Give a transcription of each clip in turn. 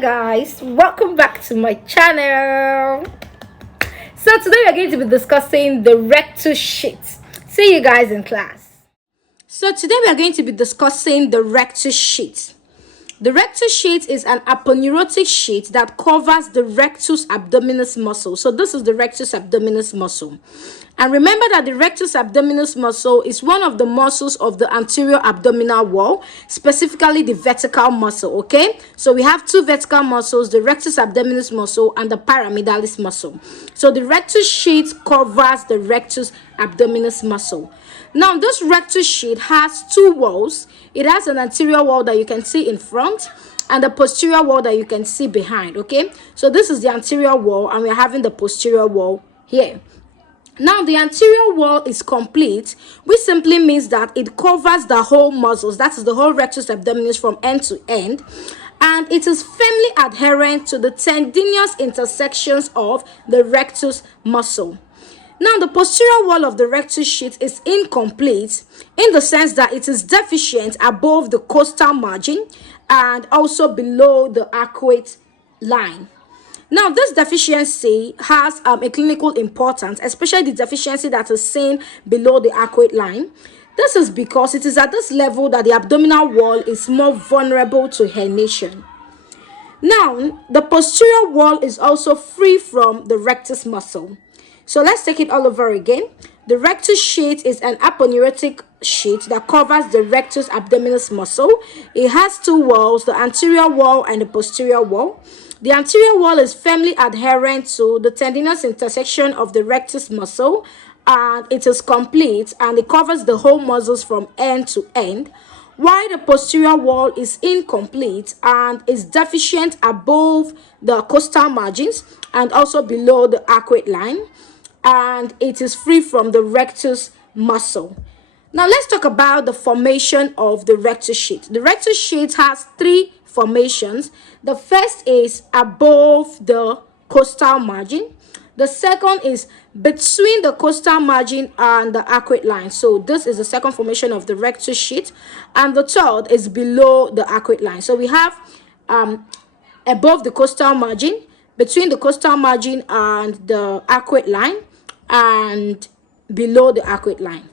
Guys, welcome back to my channel. So today we're going to be discussing the rectus sheath. See you guys in class. So today we are going to be discussing the rectus sheath. The rectus sheath is an aponeurotic sheath that covers the rectus abdominis muscle. So this is the rectus abdominis muscle. And remember that the rectus abdominis muscle is one of the muscles of the anterior abdominal wall, specifically the vertical muscle, okay? So we have two vertical muscles, the rectus abdominis muscle and the pyramidalis muscle. So the rectus sheath covers the rectus abdominis muscle. Now, this rectus sheath has two walls. It has an anterior wall that you can see in front and a posterior wall that you can see behind, okay? So this is the anterior wall and we're having the posterior wall here. Now, the anterior wall is complete, which simply means that it covers the whole muscles, that is the whole rectus abdominis from end to end, and it is firmly adherent to the tendinous intersections of the rectus muscle. Now, the posterior wall of the rectus sheath is incomplete in the sense that it is deficient above the costal margin and also below the arcuate line. Now, this deficiency has a clinical importance, especially the deficiency that is seen below the arcuate line. This is because it is at this level that the abdominal wall is more vulnerable to herniation. Now, the posterior wall is also free from the rectus muscle. So let's take it all over again. The rectus sheath is an aponeurotic sheath that covers the rectus abdominis muscle. It has two walls, the anterior wall and the posterior wall. The anterior wall is firmly adherent to the tendinous intersection of the rectus muscle, and it is complete and it covers the whole muscles from end to end, while the posterior wall is incomplete and is deficient above the costal margins and also below the arcuate line, and it is free from the rectus muscle. Now let's talk about the formation of the rectus sheath. The rectus sheath has three formations. The first is above the costal margin. The second is between the costal margin and the arcuate line. So this is the second formation of the rectus sheath. And the third is below the arcuate line. So we have above the costal margin, between the costal margin and the arcuate line, and below the arcuate line.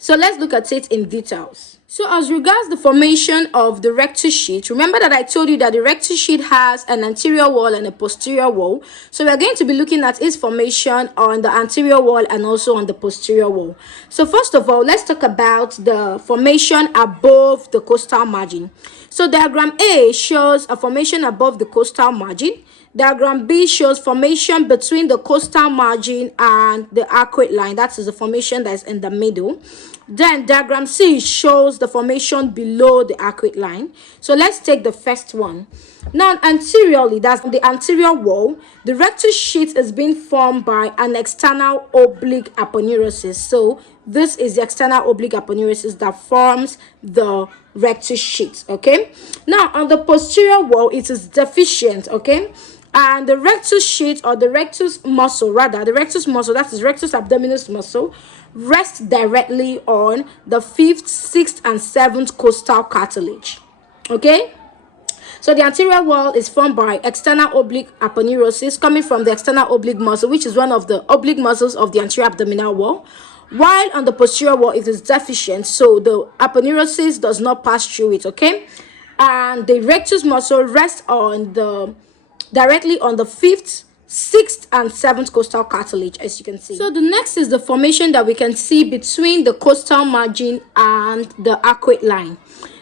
So let's look at it in details. So as regards the formation of the rectus sheath, remember that I told you that the rectus sheath has an anterior wall and a posterior wall. So we're going to be looking at its formation on the anterior wall and also on the posterior wall. So first of all, let's talk about the formation above the costal margin. So diagram A shows a formation above the costal margin. Diagram B shows formation between the costal margin and the arcuate line. That is the formation that is in the middle. Then diagram C shows the formation below the arcuate line. So let's take the first one. Now anteriorly, that's the anterior wall, the rectus sheath is being formed by an external oblique aponeurosis. So this is the external oblique aponeurosis that forms the rectus sheath, okay? Now on the posterior wall, it is deficient, okay? And the rectus sheath, or the rectus muscle, rather, the rectus muscle, that is rectus abdominis muscle, rests directly on the 5th, 6th, and 7th costal cartilage. Okay? So the anterior wall is formed by external oblique aponeurosis coming from the external oblique muscle, which is one of the oblique muscles of the anterior abdominal wall. While on the posterior wall, it is deficient, so the aponeurosis does not pass through it, okay? And the rectus muscle rests on directly on the 5th, 6th, and 7th costal cartilage, as you can see. So the next is the formation that we can see between the costal margin and the arcuate line.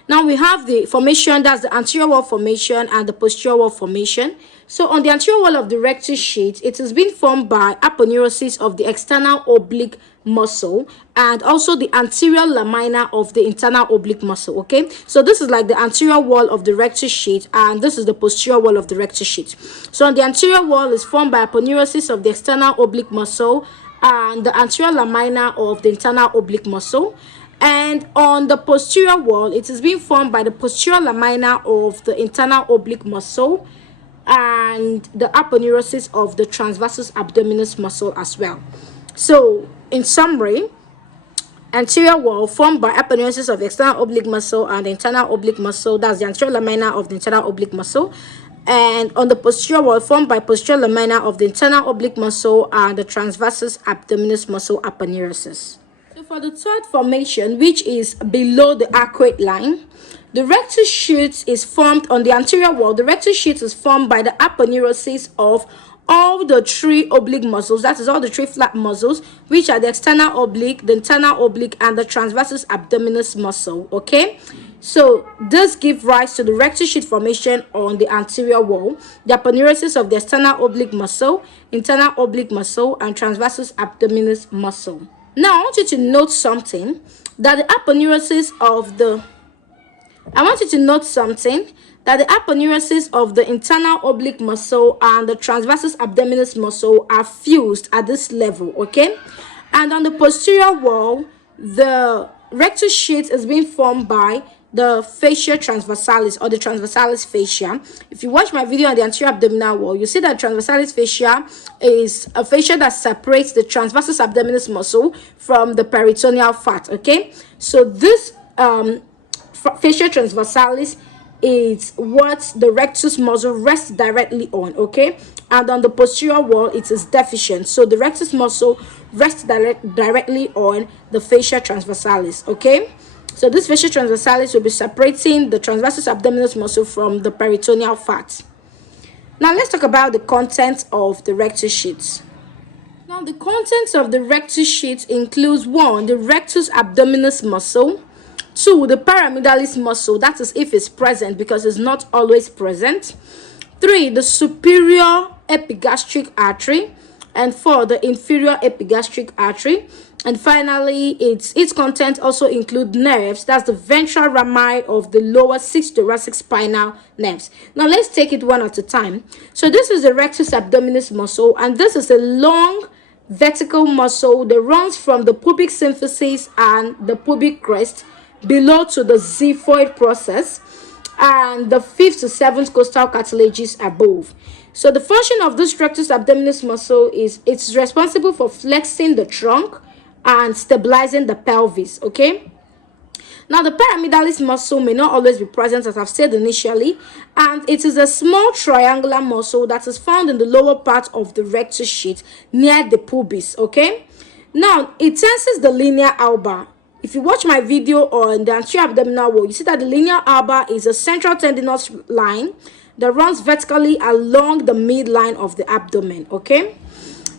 Now we have the formation, that's the anterior wall formation and the posterior wall formation. So on the anterior wall of the rectus sheath, it has been formed by aponeurosis of the external oblique muscle and also the anterior lamina of the internal oblique muscle, okay? So this is like the anterior wall of the rectus sheath and this is the posterior wall of the rectus sheath. So on the anterior wall is formed by aponeurosis of the external oblique muscle and the anterior lamina of the internal oblique muscle. And on the posterior wall, it is being formed by the posterior lamina of the internal oblique muscle and the aponeurosis of the transversus abdominis muscle as well. So in summary, anterior wall formed by aponeurosis of the external oblique muscle and the internal oblique muscle, that's the anterior lamina of the internal oblique muscle, and on the posterior wall formed by posterior lamina of the internal oblique muscle and the transversus abdominis muscle aponeurosis. So for the third formation, which is below the arcuate line, the rectus sheath is formed on the anterior wall. The rectus sheath is formed by the aponeurosis of all the three oblique muscles, that is all the three flat muscles, which are the external oblique, the internal oblique, and the transversus abdominis muscle. Okay, so this gives rise to the rectus sheath formation on the anterior wall, the aponeurosis of the external oblique muscle, internal oblique muscle, and transversus abdominis muscle. Now I want you to note something, that the aponeurosis of the internal oblique muscle and the transversus abdominis muscle are fused at this level, okay? And on the posterior wall, the rectus sheath is being formed by the fascia transversalis or the transversalis fascia. If you watch my video on the anterior abdominal wall, you see that transversalis fascia is a fascia that separates the transversus abdominis muscle from the peritoneal fat, okay? So this fascia transversalis is what the rectus muscle rests directly on, okay? And on the posterior wall, it is deficient, so the rectus muscle rests directly on the fascia transversalis, okay? So this fascia transversalis will be separating the transversus abdominis muscle from the peritoneal fat. Now let's talk about the contents of the rectus sheath. Now the contents of the rectus sheath includes 1, the rectus abdominis muscle, 2, the pyramidalis muscle, that is if it's present, because it's not always present, 3, the superior epigastric artery, and 4, the inferior epigastric artery. And finally, its content also include nerves, that's the ventral rami of the lower 6 thoracic spinal nerves. Now let's take it one at a time. So this is the rectus abdominis muscle, and this is a long vertical muscle that runs from the pubic symphysis and the pubic crest below to the xiphoid process and the 5th to 7th costal cartilages above. So the function of this rectus abdominis muscle is it's responsible for flexing the trunk and stabilizing the pelvis, okay? Now the pyramidalis muscle may not always be present, as I've said initially, and it is a small triangular muscle that is found in the lower part of the rectus sheath near the pubis, okay? Now it tenses the linea alba. If you watch my video on the anterior abdominal wall, you see that the linea alba is a central tendinous line that runs vertically along the midline of the abdomen, okay?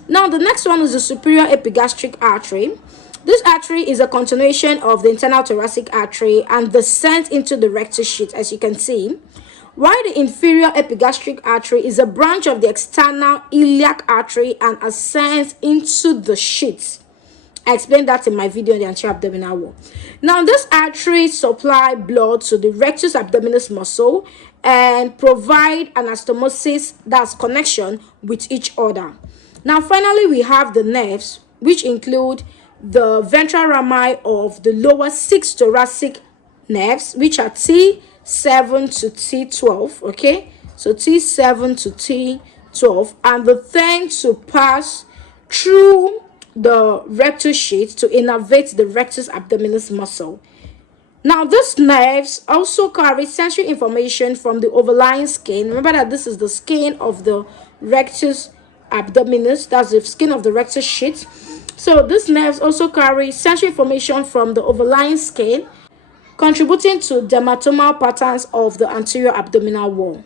Now the next one is the superior epigastric artery. This artery is a continuation of the internal thoracic artery and descends into the rectus sheath, as you can see, while the inferior epigastric artery is a branch of the external iliac artery and ascends into the sheath. I explained that in my video on the anterior abdominal wall. Now this artery supply blood to the rectus abdominis muscle and provide anastomosis, that's connection with each other. Now finally, we have the nerves, which include the ventral rami of the lower 6 thoracic nerves, which are T7 to T12, okay? So T7 to T12, and the thing to pass through the rectus sheath to innervate the rectus abdominis muscle. Now these nerves also carry sensory information from the overlying skin. Remember that this is the skin of the rectus abdominis, that's the skin of the rectus sheath. So these nerves also carry sensory information from the overlying skin, contributing to dermatomal patterns of the anterior abdominal wall.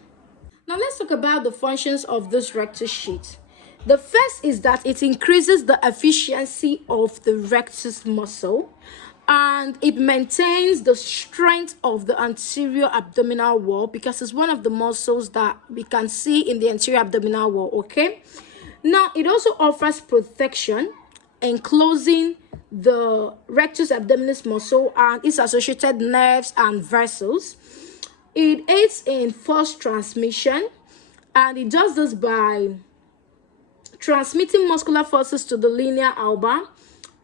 Now let's talk about the functions of this rectus sheath. The first is that it increases the efficiency of the rectus muscle, and it maintains the strength of the anterior abdominal wall, because it's one of the muscles that we can see in the anterior abdominal wall, okay? Now it also offers protection, enclosing the rectus abdominis muscle and its associated nerves and vessels. It aids in force transmission, and it does this by transmitting muscular forces to the linea alba,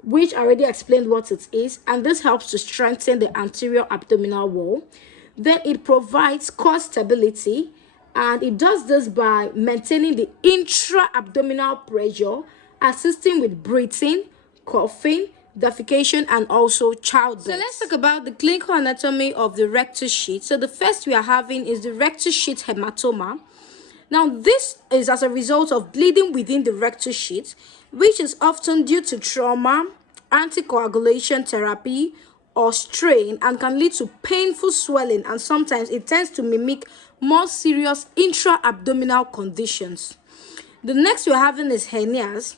which I already explained what it is, and this helps to strengthen the anterior abdominal wall. Then it provides core stability, and it does this by maintaining the intra-abdominal pressure, assisting with breathing, coughing, defecation, and also childbirth. So let's talk about the clinical anatomy of the rectus sheath. So the first we are having is the rectus sheath hematoma. Now, this is as a result of bleeding within the rectus sheath, which is often due to trauma, anticoagulation therapy, or strain, and can lead to painful swelling, and sometimes it tends to mimic more serious intra-abdominal conditions. The next we're having is hernias.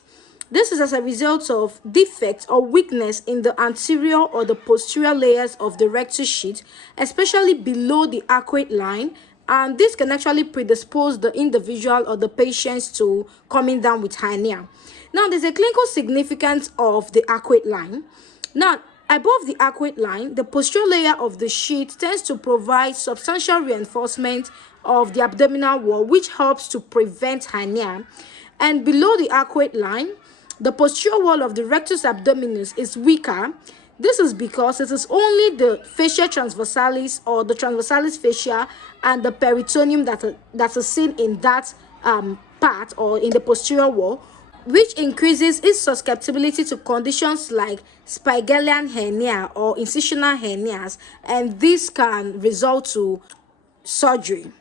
This is as a result of defect or weakness in the anterior or the posterior layers of the rectus sheath, especially below the arcuate line, and this can actually predispose the individual or the patient to coming down with hernia. Now, there's a clinical significance of the arcuate line. Now, above the arcuate line, the posterior layer of the sheath tends to provide substantial reinforcement of the abdominal wall, which helps to prevent hernia. And below the arcuate line, the posterior wall of the rectus abdominis is weaker. This is because it is only the fascia transversalis or the transversalis fascia and the peritoneum that is seen in that part or in the posterior wall, which increases its susceptibility to conditions like Spigelian hernia or incisional hernias, and this can result to surgery.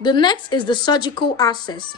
The next is the surgical access.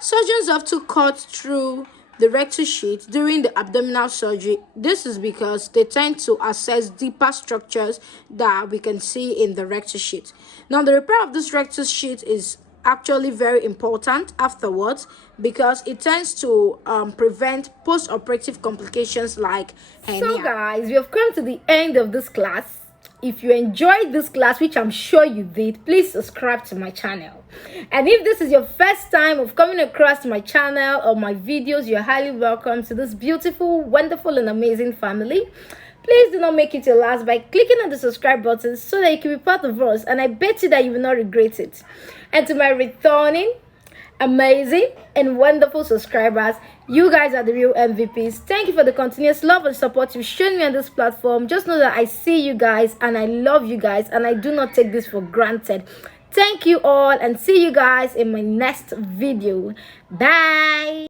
Surgeons often cut through the rectus sheath during the abdominal surgery. This is because they tend to access deeper structures that we can see in the rectus sheath. Now, the repair of this rectus sheath is actually very important afterwards because it tends to prevent post-operative complications like hernia. So guys, we have come to the end of this class. If you enjoyed this class, which I'm sure you did, please subscribe to my channel. And if this is your first time of coming across my channel or my videos, you're highly welcome to this beautiful, wonderful, and amazing family. Please do not make it your last by clicking on the subscribe button so that you can be part of us, and I bet you that you will not regret it. And to my returning, amazing, and wonderful subscribers, you guys are the real MVPs. Thank you for the continuous love and support you've shown me on this platform. Just know that I see you guys and I love you guys, and I do not take this for granted. Thank you all, and see you guys in my next video. Bye.